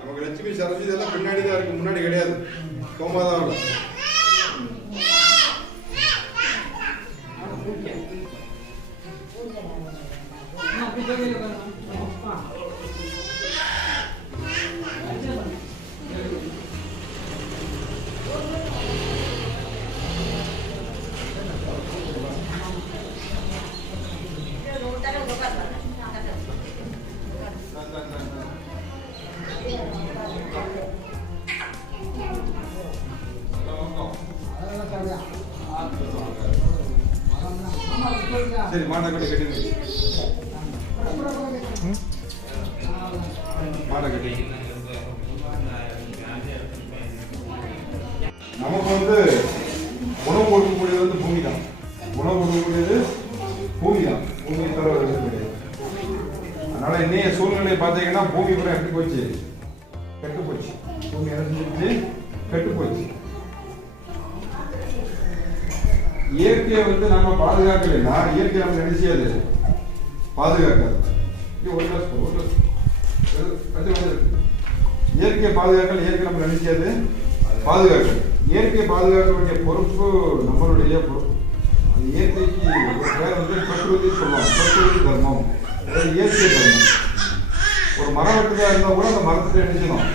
நமக்கு லட்சுமி சரஸ்வதி இதெல்லாம் பின்னாடி தான் இருக்கு, முன்னாடி கிடையாது. கோமாதாவில் சரி மாடை கட்டி கட்டி மாடை கட்டி. நமக்கு வந்து உணவு கொடுக்கக்கூடியது வந்து பூமி தான். உணவு கொடுக்கக்கூடியது பூமி தான். பூமியை தவிர வேறு எதுவும் கிடையாது. அதனால இன்னைய சூழ்நிலை பார்த்தீங்கன்னா பூமி கூட எப்படி போச்சு, கெட்டு போச்சு. பூமி இறந்துச்சு, கெட்டு போச்சு. இயற்கையை வந்து நம்ம பாதுகாக்கலைன்னா இயற்கை நமக்கு என்ன செய்யாது, பாதுகாக்காது. இயற்கையை பாதுகாக்கல, இயற்கை நம்ம என்ன செய்யாது, பாதுகாக்கல. இயற்கையை பாதுகாக்க வேண்டிய பொறுப்பு நம்மளுடைய பொறுப்பு. அந்த இயற்கைக்கு ஒரு பேர் வந்து பிரகிருதி சொல்லுவாங்க, பிரகிருதி தர்மம், இயற்கை தர்மம். ஒரு மரம் வெட்டுதா இருந்தால் கூட அந்த மரத்துக்கு என்ன செய்யணும்,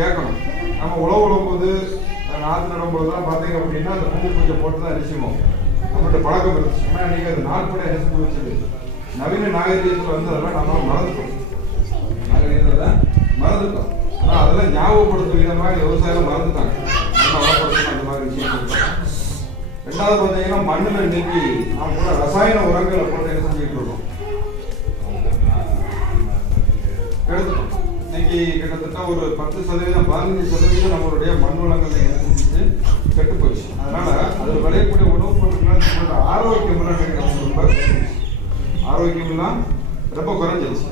கேட்கணும். நம்ம உழவு உழவும்போது நாற்று நடும்போதுலாம் பார்த்தீங்க அப்படின்னா அந்த பூமி பூஜை போட்டு தான் அரிசிவோம். நம்மகிட்ட பழக்கம் இருந்துச்சு. ஆனால் இன்னைக்கு அது நாட்படி அரிசி வச்சது நவீன நாகரீகத்தில் வந்து அதெல்லாம் நம்ம மறந்துட்டோம். நாகரீகத்தில் மறந்துட்டோம். ஆனால் அதெல்லாம் ஞாபகப்படுத்தும் விதமாக விவசாயம் மறந்துட்டாங்க. நம்ம வளப்படுத்தணும் அந்த மாதிரி விஷயம். ரெண்டாவது பார்த்தீங்கன்னா மண்ணில் இன்னைக்கு நாம் கூட ரசாயன உரங்களை போட்டு என்ன செஞ்சுக்கிட்டு இருக்கோம், எடுத்துட்டோம். இன்னைக்கு கிட்டத்தட்ட ஒரு 10% 15% நம்மளுடைய மண் வளங்கள் என்ன செஞ்சுட்டு கெட்டு போச்சு. அதனால அதில் விளையக்கூடிய உணவுப் பொருட்கள் ஆரோக்கியமெல்லாம் ரொம்ப ஆரோக்கியமெல்லாம் ரொம்ப குறைஞ்சிருச்சு.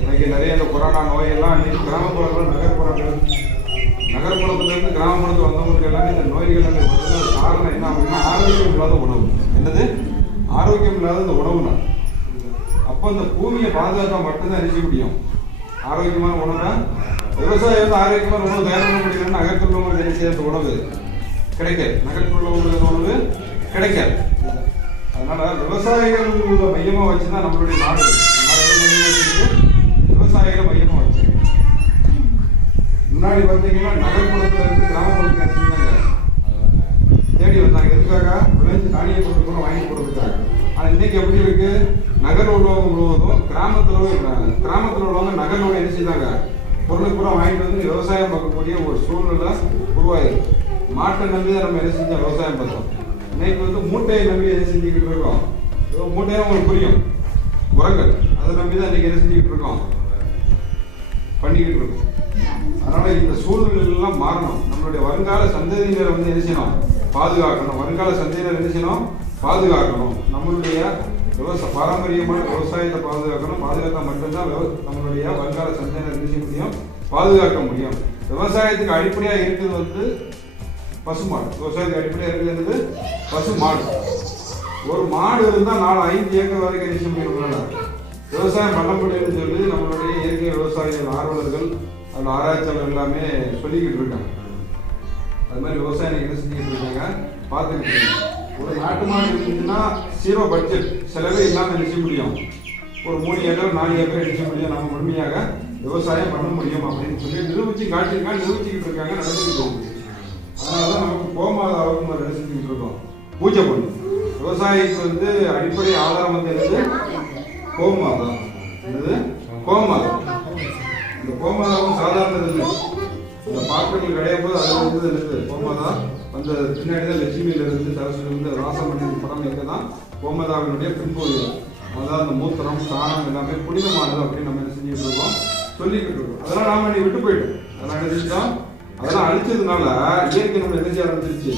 இன்னைக்கு நிறைய இந்த கொரோனா நோயெல்லாம் இன்னைக்கு கிராமப்புறங்கள் நகர்ப்புறத்திலிருந்து கிராமப்புறத்துக்கு வந்தவங்களுக்கு எல்லாமே இந்த நோய்கள் காரணம் என்ன அப்படின்னா ஆரோக்கியம் இல்லாத உணவு. என்னது ஆரோக்கியம் இல்லாத இந்த உணவு தான். அப்போ இந்த பூமியை பாதுகாத்தா மட்டும்தான் அரிசி முடியும். ஆரோக்கியமான உணவை விவசாயம் வந்து ஆரோக்கியமான உணவு தயார் பண்ண முடியலன்னா நகரத்தில் உள்ளவங்களுக்கு சேர்ந்த உணவு கிடைக்காது, நகரத்தில் உள்ளவங்களுக்கு உணவு கிடைக்காது. அதனால விவசாயிகள் மையமாக வச்சுதான் நம்மளுடைய நாடு விவசாயிகளை மையமாக வச்சு. முன்னாடி பார்த்தீங்கன்னா நகர்ப்புறத்துல இருந்து கிராமப்புறத்துக்கு எடுத்துருந்தாங்க, தேடி வந்தாங்க. எதுக்காக? விளைஞ்சு தானிய பொருட்கள் வாங்கி கொடுத்துருக்காங்க. ஆனால் இன்னைக்கு எப்படி இருக்கு, நகர் உள்ளவங்க முழுவதும் கிராமத்தில் உள்ளவங்க நகரோட என்ன செய்தாங்க, பொருளுக்கு பூரா வாங்கிட்டு வந்து விவசாயம் பார்க்கக்கூடிய ஒரு சூழ்நிலை உருவாயிருக்கு. மாட்டை நம்பி தான் நம்ம என்ன செஞ்சோம், விவசாயம் பார்த்தோம். இன்னைக்கு வந்து மூட்டையை நம்பி என்ன செஞ்சுக்கிட்டு இருக்கோம், மூட்டையை உங்களுக்கு புரியும், உரங்கள் அதை நம்பி தான் இன்னைக்கு என்ன செஞ்சுக்கிட்டு இருக்கோம், பண்ணிக்கிட்டு இருக்கோம். அதனால இந்த சூழ்நிலைகள்லாம் மாறணும். நம்மளுடைய வருங்கால சந்ததியினரை வந்து என்ன செய்யணும், பாதுகாக்கணும். வருங்கால சந்ததியினர் என்ன செய்யணும், பாதுகாக்கணும். நம்மளுடைய பாரம்பரியமான விவசாயத்தை பாதுகாக்கணும். பாதுகாத்தா மட்டும்தான் நம்மளுடைய வருங்கால சந்ததியினர் என்ன செய்ய முடியும், பாதுகாக்க முடியும். விவசாயத்துக்கு அடிப்படையாக இருக்குது வந்து பசுமாடு. விவசாயத்துக்கு அடிப்படையாக இருக்கிறது பசுமாடு. ஒரு மாடு இருந்தால் 4-5 ஏக்கர் வரைக்கும் என்ன செய்ய முடியும், விவசாயம் பண்ண முடியும்னு சொல்லி நம்மளுடைய இயற்கை விவசாயிகள் ஆர்வலர்கள் அதில் ஆராய்ச்சியாளர் எல்லாமே சொல்லிக்கிட்டு இருக்காங்க. அது மாதிரி விவசாயம் என்ன செஞ்சுக்கிட்டு இருக்காங்க, பார்த்துக்கிட்டு இருக்காங்க. ஒரு நாட்டு மாடு இருந்துச்சுன்னா 0 பட்ஜெட், செலவே இல்லாமல் நினைச்ச முடியும். ஒரு 3 ஏக்கர் 4 ஏக்கர் நினைச்ச முடியும், நம்ம முழுமையாக விவசாயம் பண்ண முடியும் அப்படின்னு சொல்லி நிரூபிச்சுக்கிட்டு இருக்காங்க, நடந்துக்கிட்டு இருக்கு. அதனால தான் நமக்கு கோமாதாவுக்கு நம்ம என்ன செஞ்சுக்கிட்டு இருக்கோம், பூஜை பண்ணும். விவசாயிக்கு வந்து அடிப்படை ஆதாரம் வந்து என்னது, கோமாதா. என்னது கோமாதா. இந்த கோமாதாவும் சாதாரண இல்லை. இந்த பாக்கெட்டில் கிடையாது போது அதில் வந்து இருக்குது கோமாதா. அந்த பின்னாடி தான் லட்சுமியில இருந்து சரஸ்வதி வந்து ராசம் பண்ணி படம் இருக்க தான் கோமாதாவினுடைய பின்போது. அதாவது அந்த மூத்திரம் சாணம் எல்லாமே புனிதமானது அப்படின்னு நம்ம என்ன செஞ்சுட்டு இருக்கோம், சொல்லிக்கிட்டு இருக்கோம். அதெல்லாம் நாம நீ விட்டு போயிட்டோம். அதெல்லாம் என்ன செஞ்சோம், அதெல்லாம் அழிச்சதுனால இயற்கை நம்ம என்ன செய்ய ஆரம்பிச்சிருச்சு,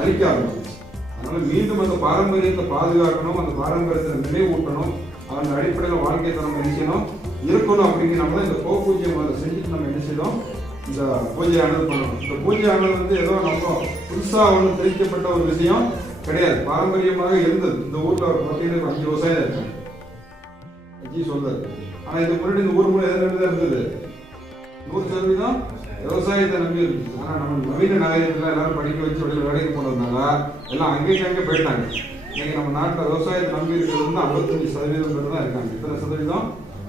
அழிக்க ஆரம்பிச்சிருச்சு. அதனால மீண்டும் அந்த பாரம்பரியத்தை பாதுகாக்கணும், அந்த பாரம்பரியத்தை நினைவூட்டணும், அந்த அடிப்படையில் வாழ்க்கை தரம் என்ன செய்யணும் இருக்கணும். அப்படிங்கிற நம்ம தான் இந்த கோபூஜ்யம் அதை செஞ்சுட்டு நம்ம என்ன செய்யணும், இந்த பூஜையானது பண்ணணும். இந்த பூஜையானது வந்து ஏதோ நம்ம புதுசாக ஒன்று தெரிவிக்கப்பட்ட ஒரு விஷயம் கிடையாது. பாரம்பரியமாக இருந்தது. இந்த ஊரில் பார்த்தீங்கன்னா 5 விவசாயம் இருக்காங்க அஜி சொல்றாரு. ஆனால் இதுக்கு முன்னாடி இந்த ஊர் மூலம் எதை தான் இருந்தது? 100% விவசாயத்தை நம்பி இருந்துச்சு. ஆனால் நம்ம நவீன நாகரிகத்தில் எல்லாரும் படிக்க வச்சு வெளியில் வேலைக்கு போனதுனால எல்லாம் அங்கே போயிட்டாங்க. இன்னைக்கு நம்ம நாட்டில் விவசாயத்தை நம்பி இருக்கிறது வந்து 55% பேர் தான் இருக்காங்க. எத்தனை சதவீதம்?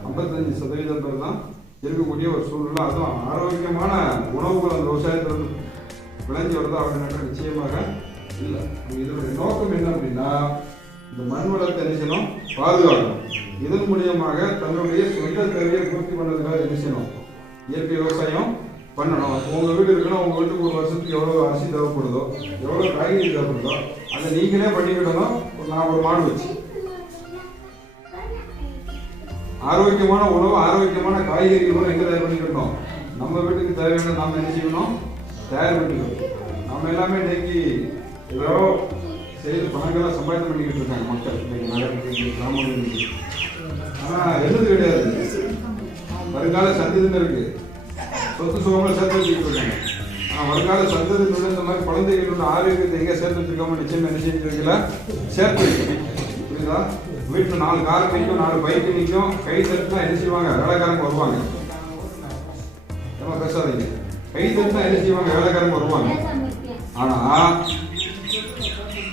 55% பேர் தான் இருக்கக்கூடிய ஒரு சூழ்நிலை. அதுவும் ஆரோக்கியமான உணவுகள் அந்த விவசாயத்தில் வந்து விளைஞ்சி வருதா அப்படின்னாக்க நிச்சயமாக இல்லை. இதனுடைய நோக்கம் என்ன அப்படின்னா இந்த மண் வளத்தை என்ன செய்யணும்? பாதுகாக்கணும். இதன் மூலியமாக தன்னுடைய சொந்த தேவையை பூர்த்தி பண்ணதுக்காக என்ன செய்யணும்? இயற்கை விவசாயம் பண்ணணும். உங்கள் வீடு இருக்குன்னா உங்கள் வீட்டுக்கு ஒரு வருஷத்துக்கு எவ்வளோ அரிசி தேவைப்படுதோ, எவ்வளோ காய்கறி தேவைப்படுதோ அதை நீங்களே பண்ணிக்கிடணும். நான் ஒரு மாடு வச்சு ஆரோக்கியமான உணவு, ஆரோக்கியமான காய்கறிகளும் எங்கே தயார் பண்ணிக்கிட்டோம்? நம்ம வீட்டுக்கு தேவையான நாம் என்ன செய்யணும்? தயார் பண்ணிக்கணும். நம்ம எல்லாமே இன்னைக்கு ஏதோ செய்து பணங்களாக சம்பாதித்து பண்ணிக்கிட்டு இருக்காங்க மக்கள் இன்னைக்கு நகரத்துக்கு கிராமங்களுக்கு. ஆனால் எழுது கிடையாது. வருங்கால சந்ததின்னு இருக்கு, சொத்து சுகங்களை சேர்த்து வச்சுக்கிட்டு இருக்காங்க. ஆனால் வருங்கால சந்ததியினுடைய இந்த மாதிரி குழந்தைகளோட ஆரோக்கியத்தை எங்கே சேர்த்து வச்சிருக்காம நிச்சயம் என்ன செஞ்சுருக்கீங்களா? சேர்த்து வைக்கணும். புரியுதா? வீட்டில் 4 கார் நிற்கும், 4 பைக்கு நிற்கும். கை தட்டுனா என்ன செய்வாங்க? வேலைக்காரங்க வருவாங்க. ஏமா பேசாதீங்க. கை தட்டுனா என்ன செய்வாங்க? வேலைக்காரங்க வருவாங்க. ஆனால்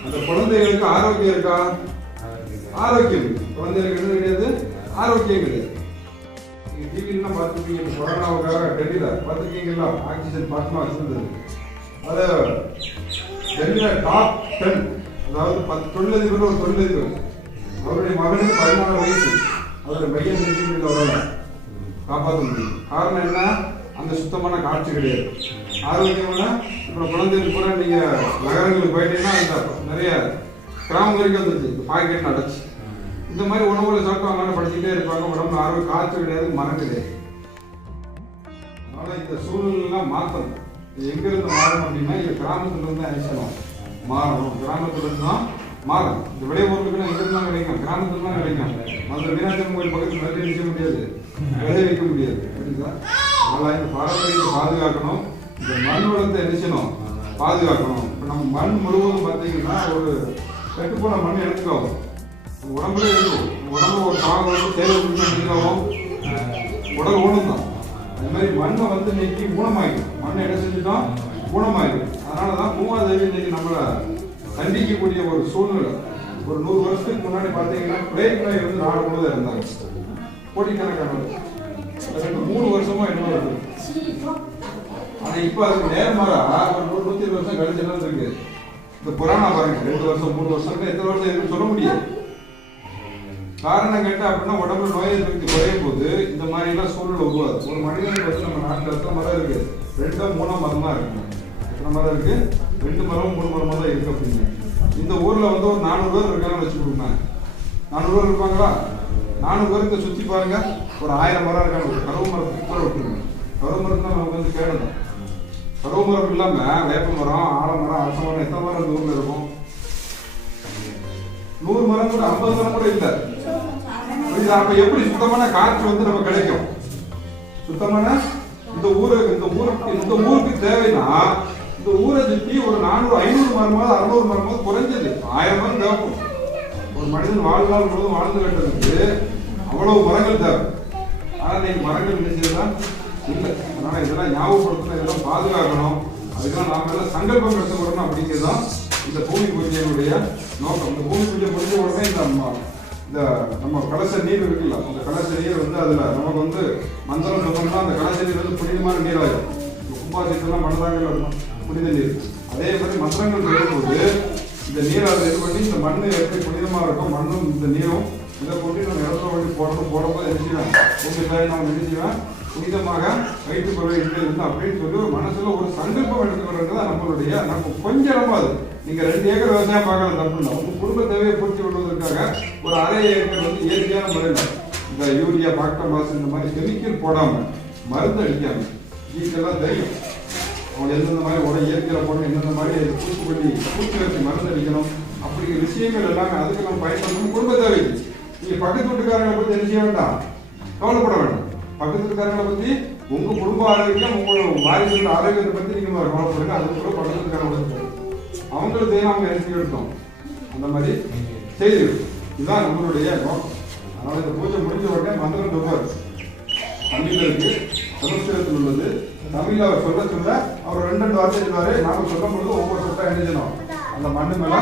அந்த குழந்தைகளுக்கு ஆரோக்கியம் இருக்கா? ஆரோக்கியம் குழந்தைகளுக்கு என்ன கிடையாது? ஆரோக்கியம் கிடையாது. நீங்க டிவிலாம் பார்த்துருப்பீங்க. கொரோனாவுக்காக டெல்லியில் பார்த்துருக்கீங்களா? ஆக்சிஜன் பாஸ்மா வச்சிருந்தது. அதை டெல்லியில் டாப் 10, அதாவது 10 தொழிலதிபர்கள் ஒரு தொழிலதிபர், அவருடைய மகனுக்கு 14 வயசு, அவருடைய பையன் நிச்சயம் வரல காப்பாற்ற முடியும். காரணம் என்ன? அந்த சுத்தமான காட்சி கிடையாது. ஆரோக்கியமான இப்போ குழந்தைகளுக்கு கூட நீங்க நகரங்களுக்கு போயிட்டீங்கன்னா இந்த நிறைய கிராமம் வரைக்கும் வந்துருச்சு. பாக்கெட் அடைச்சு இந்த மாதிரி உணவுகளை சாப்பிட்டு அவங்க படிச்சுட்டே இருப்பாங்க. உடம்புல ஆரோக்கிய காய்ச்சல் கிடையாது, மரம் கிடையாது. அதனால இந்த சூழ்நிலாம் மாற்றணும். எங்கிருந்து மாறணும் அப்படின்னா இது கிராமத்துல இருந்து அழிச்சணும் மாறணும். கிராமத்துல இருந்து தான் மாறும். இந்த விளைபொருளுக்குன்னா எங்கிருந்து தான் கிடைக்கும்? கிராமத்துல தான் கிடைக்கும். மதுரை மீனாட்சி கோயில் பக்கத்தில் நிறைய நிற்க முடியாது, விளைய வைக்க முடியாது. புரியுதா? அதனால இந்த பாரம்பரியத்தை பாதுகாக்கணும். இந்த மண் வளத்தை எரிச்சணும், பாதுகாக்கணும். இப்போ நம்ம மண் முழுவதும் பார்த்தீங்கன்னா ஒரு கெட்டுப்போன மண் எடுத்துக்காகும். உடம்புல இருக்கு. உடம்பு ஒரு பாகம் வந்து தேவை எடுத்துக்காகும், உடல் ஊனம் தான். அது மாதிரி மண்ணை வந்து நீக்கி ஊனமாயிடும். மண்ணை என்ன செஞ்சுட்டோம்? ஊனமாயிடும். அதனால தான் பூமாதேவி இன்னைக்கு நம்மளை கண்டிக்கக்கூடிய ஒரு சூழ்நிலை. ஒரு 100 வருஷத்துக்கு முன்னாடி பார்த்தீங்கன்னா பிளேக் நோய் வந்து நாடு முழுவதும் இருந்தாங்க. கோடிக்கணக்கானது 3 வருஷமா என்ன வருது. ஆனா இப்ப அதுக்கு நேர்மாறா ஒரு 120 வருஷம் கழிச்சு என்ன இருக்கு? இந்த கொரோனா பாருங்க, 2 வருஷம் 3 வருஷம் எத்தனை வருஷம் இருக்குன்னு சொல்ல முடியாது. காரணம் கேட்டா அப்படின்னா உடம்புல நோய் எதிர்ப்பு குறையும் போது இந்த மாதிரி எல்லாம் சூழ்நிலை உருவாது. ஒரு மனிதனுக்கு வந்து நம்ம நாட்டில் எத்தனை மரம் இருக்கு? 2 3 மரம் தான் இருக்கு. எத்தனை மரம் இருக்கு? 2 மரம் 3 மரம் தான் இருக்கு. அப்படின்னு இந்த ஊர்ல வந்து ஒரு 400 பேர் இருக்காங்கன்னு வச்சு கொடுத்தாங்க. 400 பேர் இருப்பாங்களா? 400 பேருக்கு சுத்தி பாருங்க, ஒரு 1000 மரம் இருக்காங்க. கருவு மரத்துக்கு கூட விட்டுருங்க. கருவு மரத்துல நமக்கு வந்து கேடணும். கருவு மரம் இல்லாம வேப்ப மரம், ஆலமரம், அரச மரம் எத்தனை மரம் இந்த ஊர்ல இருக்கும்? 100 மரம் கூட 50 மரம் கூட இல்லை. அப்ப எப்படி சுத்தமான காற்று வந்து நம்ம கிடைக்கும்? சுத்தமான இந்த ஊருக்கு தேவைன்னா இந்த ஊரை சுற்றி ஒரு 400 500 மரமாவது 600 மரமாவது குறைஞ்சது 1000 மரம் தேவைப்படும். ஒரு மனிதன் வாழ்நாள் முழுவதும் வாழ்ந்து கட்டுறதுக்கு அவ்வளவு மரங்கள் தேவை. ஆனா இன்னைக்கு மரங்கள் நினைச்சதுதான் இல்லை. அதனால இதெல்லாம் ஞாபகப்படுத்தணும், இதெல்லாம் பாதுகாக்கணும். அதுக்கெல்லாம் நாம எல்லாம் சங்கல்பம் எடுத்துக்கணும். அப்படிங்கிறது தான் இந்த பூமி பூஜையினுடைய நோக்கம். இந்த பூமி பூஜை முடிஞ்ச உடனே இந்த நம்ம கலச நீர் இருக்குல்ல, அந்த கலச நீர் வந்து அதுல நமக்கு வந்து மந்திரம் சொன்னோம்னா அந்த கலச நீர் வந்து புனிதமான நீராகும். கும்பாசித்தெல்லாம் பண்ணுறாங்க புனித நீர். அதே மாதிரி மந்திரங்கள் செய்யும்போது இந்த நீரை அதை இது பண்ணி இந்த மண் எப்படி புனிதமாக இருக்கும், மண்ணும் இந்த நீரும் இதை போட்டு நம்ம இடத்துல வண்டி போடும்போது என்ன செய்வேன்? பூமிக்காய் நம்ம என்ன செய்வேன்? புனிதமாக வயிற்று பறவை இருந்து அப்படின்னு சொல்லி ஒரு மனசுல ஒரு சங்கல்பம் எடுத்துக்கிறது நம்மளுடைய நம்ம கொஞ்சம் ரொம்ப அது. நீங்க 2 ஏக்கர் விவசாயம் பார்க்கலாம், தப்பு இல்லை. உங்க குடும்ப தேவையை பூர்த்தி கொள்வதற்காக ஒரு அரை ஏக்கர் வந்து இயற்கையான முறையில் இந்த யூரியா, பாக்டமாஸ் இந்த மாதிரி கெமிக்கல் போடாம மருந்து அடிக்காம இதெல்லாம் தெரியும். அவங்க எந்தெந்த மாதிரி இயற்கையில் போடணும், எந்தெந்த மாதிரி பூச்சி வச்சு மருந்து அடிக்கணும், அப்படிங்கிற விஷயங்கள் எல்லாமே அதுக்கு நம்ம பயன்படுத்தணும். குடும்ப தேவைக்கு நீங்க பக்கத்து வீட்டுக்காரங்களை பத்தி என்ன செய்ய வேண்டாம், கவலைப்பட வேண்டாம். பக்கத்து வீட்டுக்காரங்களை பத்தி உங்க குடும்ப ஆரோக்கியம், உங்களோட வாரிசுகளோட ஆரோக்கியத்தை பத்தி நீங்க கவலைப்படுங்க. அது கூட படுறதுக்கான உதவி அவங்களுக்கு நாம எடுத்து எடுத்தோம். அந்த மாதிரி செய்திகள் இதுதான் நம்மளுடைய நோக்கம். அதனால இந்த பூஜை முடிஞ்ச உடனே மந்திரம் சொல்வார். தமிழ்ல இருக்கு, சமஸ்கிருதத்தில் உள்ளது. தமிழ்ல அவர் சொல்ல சொல்ல அவர் ரெண்டு வார்த்தை சொல்வாரு. நாம சொல்லும் பொழுது ஒவ்வொரு சொட்டா எழுதணும். அந்த மண்ணு மேல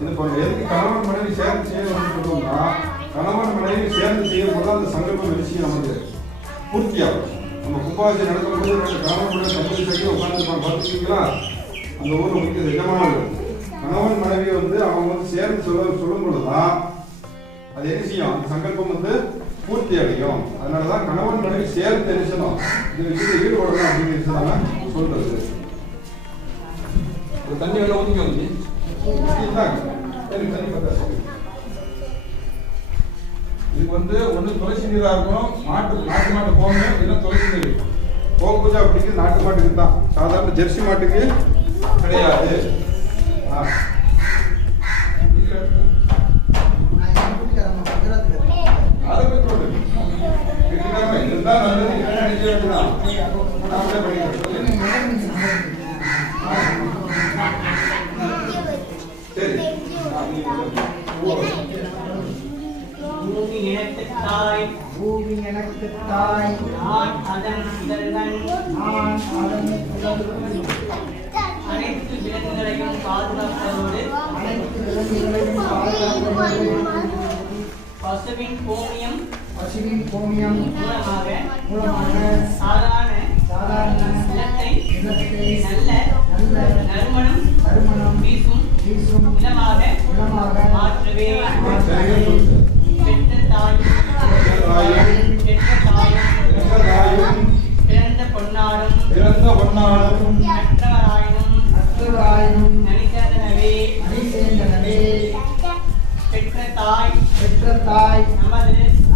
இது போன்ற எதுக்கு கணவன் மனைவி சேர்ந்து செய்யணும்னு சொல்லுவோம்னா, கணவன் மனைவி சேர்ந்து செய்யும் போது அந்த சங்கல்ப விஷயம் நமக்கு பூர்த்தியாகும். நம்ம கும்பாபிஷேகம் நடக்கும்போது ரெண்டு கணவன் மனைவி சமையல் செய்ய உட்காந்துருப்பாங்க. பார்த்துருக்கீங்களா? அந்த ஊர்ல முக்கிய எஜமானர்கள் கணவன் மனைவி அவங்க சேர்ந்து சொல்லும் பொழுதுதான் அது என்ன செய்யும், அந்த சங்கல்பம் பூர்த்தி அடையும். அதனாலதான் கணவன் மனைவி சேர்ந்து தெரிசணும், இந்த விஷயத்தை ஈடுபடணும் அப்படின்னு சொல்றது. தண்ணி வேலை ஒதுக்கி வந்து இதுக்கு ஒண்ணு துளசி நீரா இருக்கும், நாட்டு மாட்டு போகணும், இல்லை துளசி நீர் போக்குது. அப்படிங்கிறது நாட்டு மாட்டுக்கு தான், சாதாரண ஜெர்சி மாட்டுக்கு கிடையாது. அதை பற்றி இருந்தால் நல்லது, நினைச்ச வேண்டியதான். நான் படிக்கிறேன். சரி, பூமி எனக்கு தாய், பூமி எனக்கு தாய், நான் அதன் இதழ்கள், நான் அதன் இதழ்கள், அனைத்து விலங்குகளையும் பாதுகாப்பதோடு, அனைத்து விலங்குகளையும் பாதுகாப்பதோடு, பசுவின் கோமியம், பசுவின் கோமியம் மூலமாக சாதாரண நிலத்தை நல்ல நறுமணம் வீசும் நிலமாக மாற்றவே. பெற்ற தாயும் பிறந்த பொன்னாடும் நற்றவராயினும் நனிசேர்ந்தனவே. பெற்ற தாய்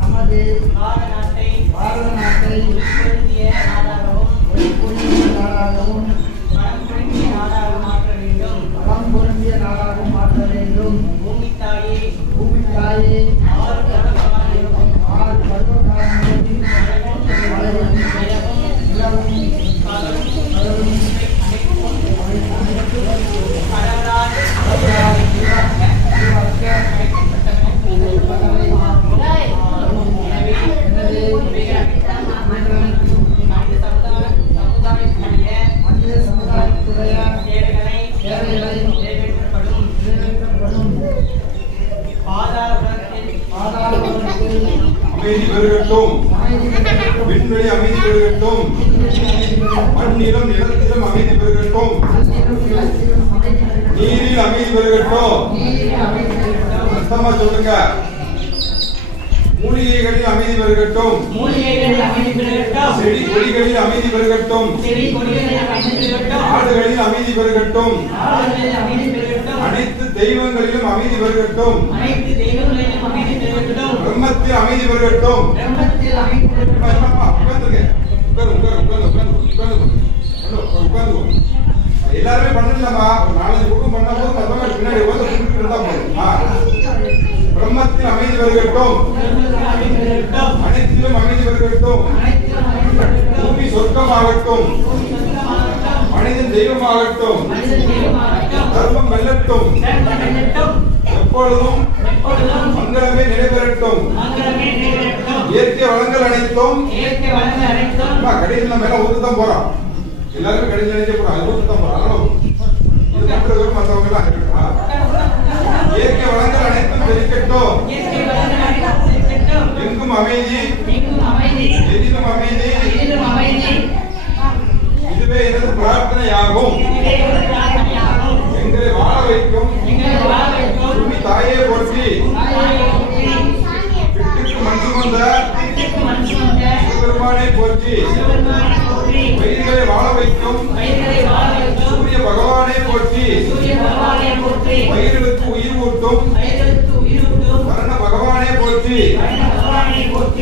நமது பாரத நாட்டை ஒளிபொருந்திய நாடாகவும் வளம் பொருந்திய நாடாகவும் மாற்ற வேண்டும். பூமி தாயே ஆறு பருவகாலங்களில் மழையும் நிலவும் கடலும் அமைதி பெருகட்டும், விண்வெளி அமைதி பெருகட்டும், மண்ணிலும் நிலத்திலும் அமைதி பெருகட்டும், நீரில் அமைதி பெருகட்டும். சத்தமா சொல்லுங்க. மூலிகைகளில் அமைதி பெருகட்டும், செடி கொடிகளில் அமைதி பெருகட்டும், ஆடுகளில் அமைதி பெருகட்டும், அனைத்து தெய்வங்களிலும் அமைதி பெருகட்டும், பிரம்மத்தில் அமைதி பெருகட்டும். எல்லாருமே பண்ணலாமா? ஒரு 4-5 குடும்பம் பண்ண போது மற்றவங்க பின்னாடி இருந்தா போதும். பிரம்மத்தில் அமைதி பெருகட்டும், அனைத்திலும் அமைதி பெருகட்டும், பூமி சொர்க்கமாகட்டும், மனிதன் தெய்வமாகட்டும், தர்மம் வெல்லட்டும், எப்பொழுதும் மங்களமே நிலைபெறட்டும், இயற்கை வளங்கள் அனைத்தும். கடைசியில் மேல ஊத்துதான் போறோம், எல்லாருமே கடைசியில் நினைக்க போறோம், அது ஊத்துதான் போறோம். இது மற்றவர்கள் மற்றவங்க எல்லாம் இருக்கட்டும். இயற்கை வளங்கள் அனைத்தும் பெருக்கட்டும், எங்கும் அமைதி, எதிலும் அமைதி. இதுவே எனது பிரார்த்தனையாகும். எங்களை வாழ வைக்கும் பூமி தாயே போற்றி, விட்டுக்கு மண் சுமந்த சிவபெருமானே போற்றி, பயிர்களை வாழ வைக்கும் சூரிய பகவானே போற்றி, பயிர்களுக்கு உயிர் ஊட்டும் வரண பகவானே போற்றி,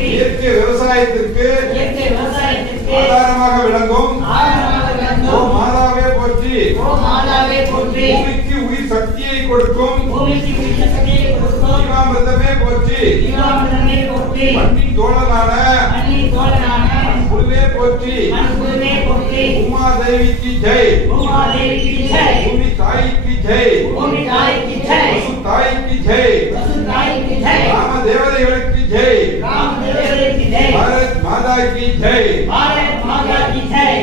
இயற்கை விவசாயத்திற்கு ஆதாரமாக விளங்கும் ஓ மாதாவே போற்றி, பூமிக்கு உயிர் சக்தியை கொடுக்கும் ஜீவாமிர்தமே போற்றி, மண்ணின் தோழனான புழுவே போற்றி மண்புழுவே போற்றி உமா தேவி की जय உமா தேவி की जय பூமி தாய் की जय பூமி தாய் की जय வசு தாய் की जय वसु ताई की जय ராம தேவதைகளுக்கு जय राम देवरे की जय भारत माता की जय भारत माता की जय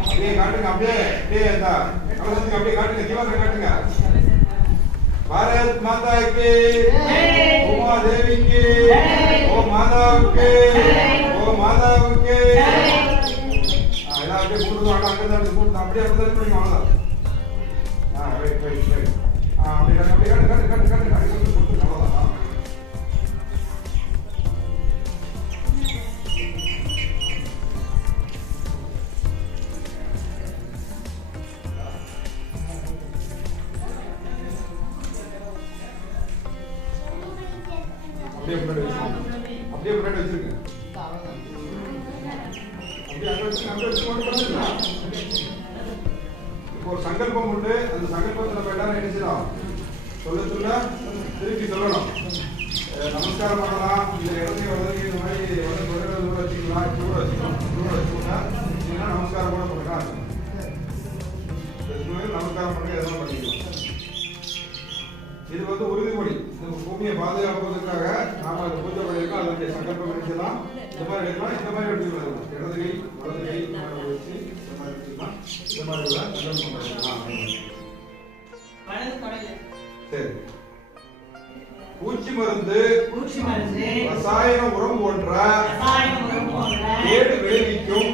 அப்படியே காட்டுங்க அப்படியே அந்த கலசத்துக்கு அப்படியே காட்டுங்க தீபாவளி காட்டுங்க भारत माता की उमा देवी की ओ माता के ओ माता के எல்லாம் அப்படியே கூட்டு வாங்க அங்க கூட்டு அப்படியே அப்படியே பண்ணி வாங்க ரைட் ரைட் ரைட் அப்படியே காட்டு கூட்டு அவ்வளவுதான் அப்படியே முன்னாடி வச்சிருங்க அப்படியே அங்க வச்சு இப்போ ஒரு சங்கல்பம் உண்டு அந்த சங்கல்பத்தை நம்ம எல்லாரும் என்ன செய்யலாம் சொல்ல திருப்பி சொல்லணும் நமஸ்காரம் பண்ணலாம் இந்த இடத்துல வந்து இந்த மாதிரி வச்சுக்கலாம் கூட வச்சுக்கோங்க நமஸ்காரம் கூட பண்ணலாம் நமஸ்காரம் பண்ணுங்க எதெல்லாம் பண்ணிக்கலாம் இது வந்து உறுதிமொழி நம்ம பூமியை பாதுகாப்பதற்காக நாம அதை பூஜை பண்ணிருக்கோம் அதனுடைய சங்கல்பம் எடுக்கலாம் இந்த மாதிரி எடுக்கலாம் இந்த மாதிரி எடுத்துக்கலாம் இடது கை வலது கை வச்சு இந்த மாதிரி எடுத்துக்கலாம் இந்த மாதிரி சங்கல்பம் பண்ணிக்கலாம் சரி பூச்சி மருந்து ரசாயன உரம் போன்ற கேடு விளைவிக்கும்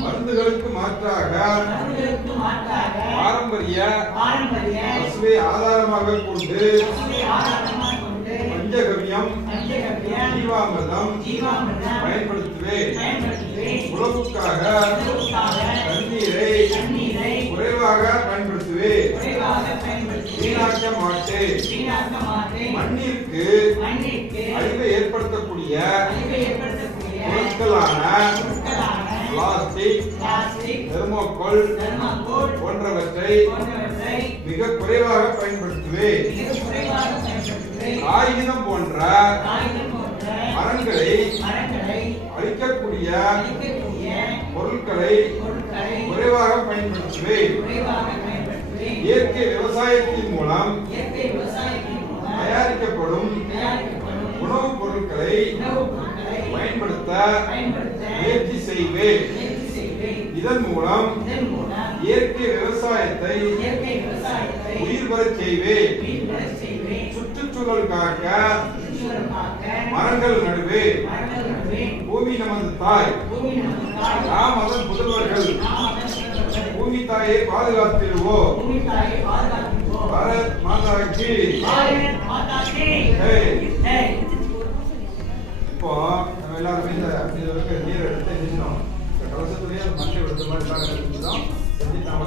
மருந்துகளுக்கு மாற்றாக பாரம்பரிய பசுவை ஆதாரமாக கொண்டு பஞ்சகவ்யம் ஜீவாமிர்தம் பயன்படுத்துவேன் உணவுக்காக தண்ணீரை குறைவாக பயன்படுத்துவேன் வீணாக்க மாட்டேன் மண்ணிற்கு அழிவை ஏற்படுத்தக்கூடிய பொருட்களான பிளாஸ்டிக் தெர்மோகோல் போன்றவற்றை மிக குறைவாக பயன்படுத்துவேன் ஆயுதம் போன்ற மரங்களை அழிக்கக்கூடிய பொருட்களை குறைவாக பயன்படுத்துவேன் இயற்கை விவசாயத்தின் மூலம் தயாரிக்கப்படும் உணவுப் பொருட்களை பயன்படுத்த முயற்சி செய்வேன் இதன் மூலம் இயற்கை விவசாயத்தை உயிர் பெறச் செய்வேன் சுற்றுச்சூழல் காக்க மரங்கள் நடுவேன் பூமி நமது தாய் நாம் அதன் புதல்வர்கள் பூமி தாயை பாதுகாத்திடுவோம் பாரத் மாதா கி இப்போ நம்ம எல்லாருமே இந்த நீர் எடுத்து நிச்சயம் கலசத்துலேயே மண்ணை விடுற மாதிரி எல்லாரும் எடுத்துதான் செஞ்சு நம்ம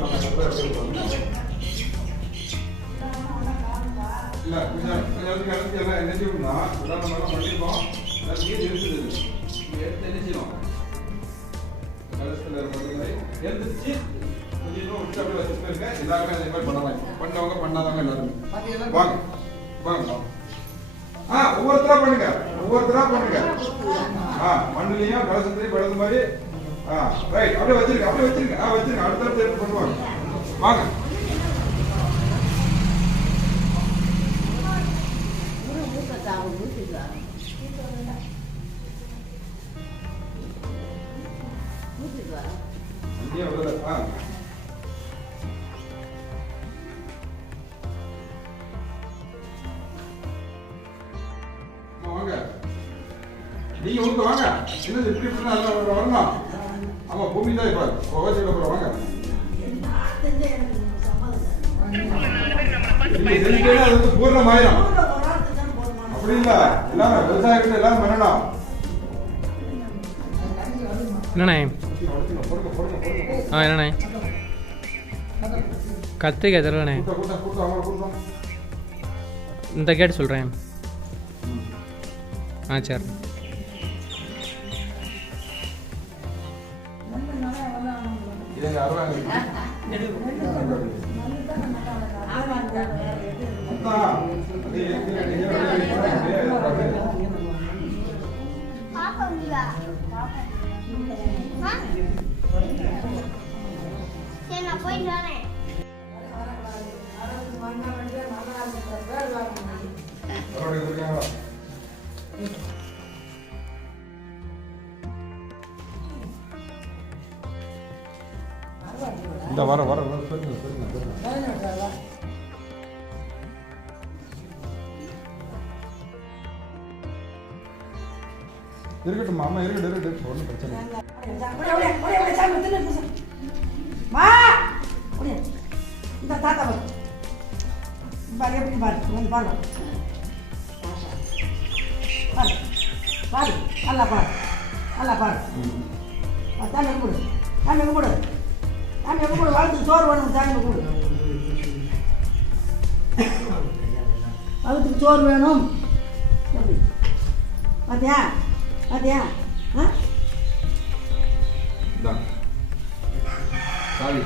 இல்லை கொஞ்சம் கலந்து எல்லாம் என்ன செய்யணும்னா உதாரணம் எல்லாம் பண்ணிருக்கோம் நீர் இருக்குது எடுத்து என்ன செய்யணும் கலசத்தில் இருக்கிற எழுந்துச்சு கொஞ்சம் இன்னும் விட்டு அப்படியே வச்சுருக்க எல்லாருமே அதே மாதிரி பண்ணலாம் பண்ணவங்க பண்ணாதவங்க எல்லாருமே வாங்க வாங்க ஒவ்வொருத்தரா பண்ணுங்க மண்ணுலயும் கலசத்துலயும் படுற மாதிரி ரைட் அப்படியே வச்சிருங்க அடுத்த பண்ணுவாங்க வாங்க வாங்க நீங்க வந்து வாங்க என்ன இப்படி வரணும் ஆமா பூமி தான் இப்ப ஓவச்சிட போறோம் வாங்க அது வந்து பூர்ணமாயிரம் அப்படி இல்ல எல்லாரும் விவசாயிகிட்ட எல்லாரும் பண்ணணும் என்னண்ணே என்னண்ணே கத்திரிக்காய் தருவண்ணே இந்த கேட்டு சொல்கிறேன் சரி எங்க அருவாங்க அத்தா அதே எடுத்து நீங்க பாப்போம்ல சரி நான் போய் வரேன் இந்த வர சொல்லுங்க இருக்கட்டும் மாமா இருக்கட்டும் ஒன்றும் பிரச்சனை இல்லை. இந்த தாத்தா பாரு எப்படி பாரு வந்து பாரு பாரு பாரு நல்லா பாரு நல்லா பாரு தாண்டி கூடு வளர்த்து சோறு வேணும் தாண்டி கூடு வளர்த்துக்கு சோறு வேணும் எப்படி பாத்தியா சாரி